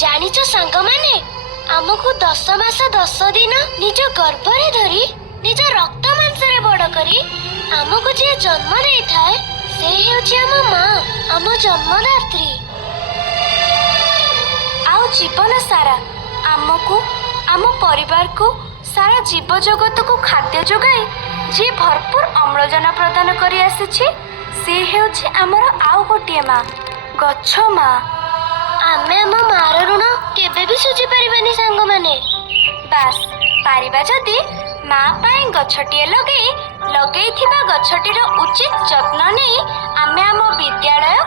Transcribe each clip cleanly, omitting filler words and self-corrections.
ଜାଣିଛ ସାଙ୍ଗମାନେ, ଆମକୁ 10 ମାସ 10 ଦିନ ନିଜ ଗର୍ଭରେ ଧରି ନିଜ ରକ୍ତ ମାଂସରେ ବଡ଼ କରି ଆମକୁ ଯିଏ ଜନ୍ମ ଦେଇଥାଏ ସେ ହେଉଛି ଆମ ମା, ଆମ ଜନ୍ମଦାତ୍ରୀ। ଆଉ ଜୀବନ ସାରା ଆମକୁ, ଆମ ପରିବାରକୁ, ସାରା ଜୀବଜଗତକୁ ଖାଦ୍ୟ ଯୋଗାଇ ଯିଏ ଭରପୁର ଅମ୍ଳଜାନ ପ୍ରଦାନ କରି ଆସିଛି ସେ ହେଉଛି ଆମର ଆଉ ଗୋଟିଏ ମା, ଗଛ ମା। ଆମେ ଆମ ମାର ଋଣ କେବେ ବି ଶୁଝି ପାରିବାନି ସାଙ୍ଗମାନେ। ବାସ୍ ପାରିବା ଯଦି ମା ପାଇଁ ଗଛଟିଏ ଲଗେଇଥିବା ଗଛଟିର ଉଚିତ ଯତ୍ନ ନେଇ ଆମେ ଆମ ବିଦ୍ୟାଳୟ,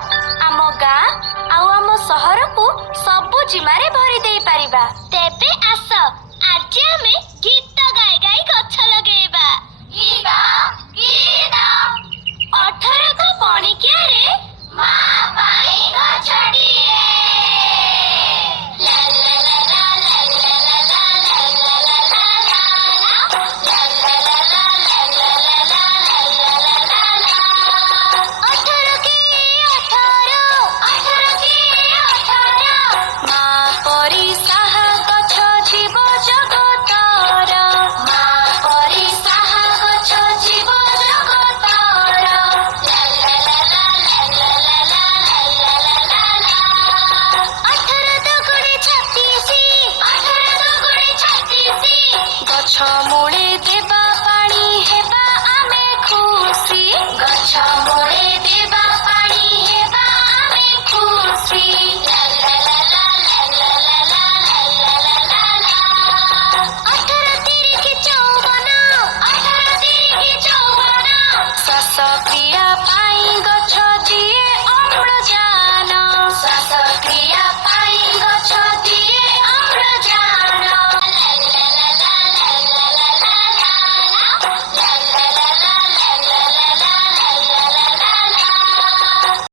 ଆମ ଗାଁ ଆଉ ଆମ ସହରକୁ ସବୁ ଜିମାରେ ଭରି ଦେଇପାରିବା। ତେବେ ଆସ ଆଜି ଆମେ ଗୀତ ଗାଇ ଗାଇ ଗଛ ଲଗେଇବା। 18 ପଣିକିଆରେ ମା ପାଇଁ ଗଛଟିଏ। ଗଛ ମୂଳ